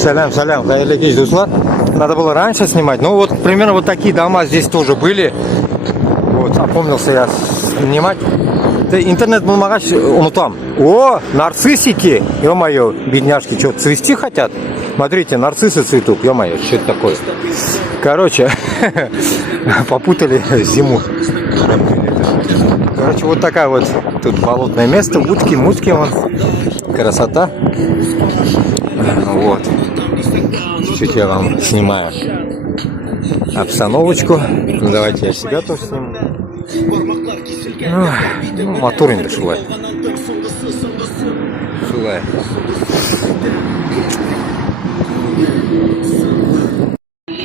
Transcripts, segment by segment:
Салям, салям, надо было раньше снимать. Ну вот примерно вот такие дома здесь тоже были. Вот, опомнился я снимать. Интернет булмагач унутам. О, нарциссики! Ё-моё, бедняжки, что, цвести хотят? Смотрите, нарциссы цветут, ё-моё, что это такое? Короче, попутали зиму. Короче, вот такая вот тут болотное место, утки, мутки, вон. Красота. Вот. Чуть я вам снимаю обстановочку. Давайте я себя тоже сниму. Ну, мотор инде шулай.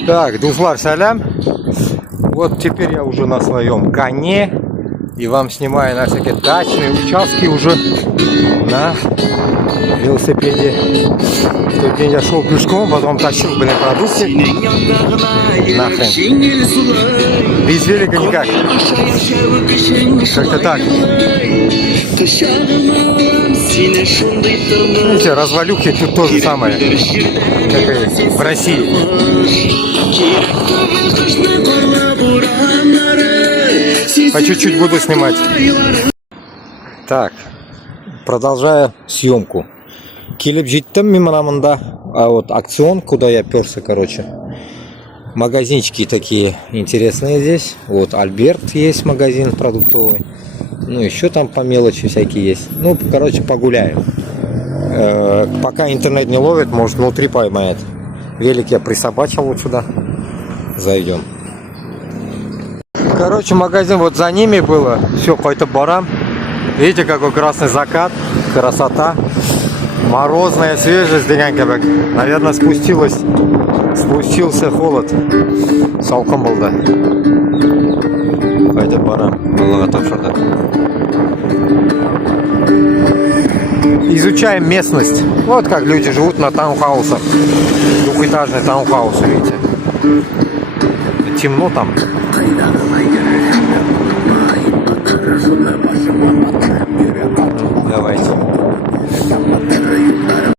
Так, дуслар, салям. Вот теперь я уже на своем коне. И вам снимаю на всякие дачные участки уже на велосипеде. В тот день я шел пешком, потом тащил, продукты. Нахрен. Без велика никак. Как-то так. Видите, развалюхи тут то же самое, как и в России. По чуть-чуть буду снимать. Так, продолжая съемку. Келіп жеттім мен мында, а вот акцион, куда я перся, короче. Магазинчики такие интересные здесь. Вот Альберт есть магазин продуктовый. Ну еще там по мелочи всякие есть. Ну, короче, погуляем. Пока интернет не ловит, может внутри поймает. Велик я присобачил вот сюда. Зайдем. Короче, магазин вот за ними было. Все, какой-то баран. Видите, какой красный закат. Красота. Морозная свежесть, как. Наверное, спустился холод. Салком был, да. Какой-то баран. Было готов что-то. Изучаем местность. Вот как люди живут на таунхаусах. Двухэтажные таунхаусы, видите. Темно там.